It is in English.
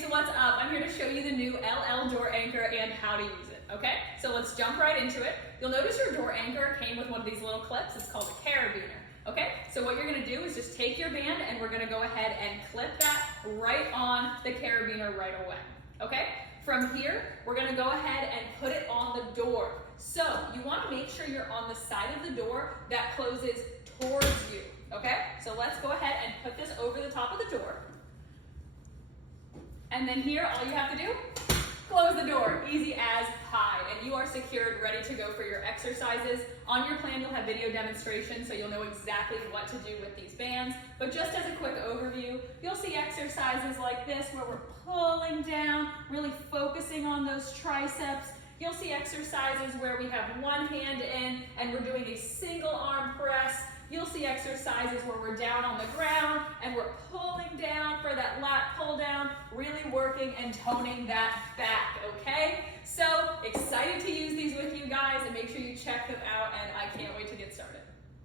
so what's up? I'm here to show you the new LL door anchor and how to use it, okay? So let's jump right into it. You'll notice your door anchor came with one of these little clips. It's called a carabiner, okay? So what you're gonna do is just take your band and we're gonna go ahead and clip that right on the carabiner right away, okay? From here, we're gonna go ahead and put it on the door. So you wanna make sure you're on the side of the door that closes towards you, okay? So let's go ahead and put this over the top of the door. And then here, all you have to do, close the door, easy as pie, and you are secured, ready to go for your exercises. On your plan, you'll have video demonstrations, so you'll know exactly what to do with these bands. But just as a quick overview, you'll see exercises like this where we're pulling down, really focusing on those triceps. You'll see exercises where we have one hand in and we're doing a single arm press. You'll see exercises where we're down on the ground and we're pulling down for that lat pull down, really working and toning that back, okay? So excited to use these with you guys, and make sure you check them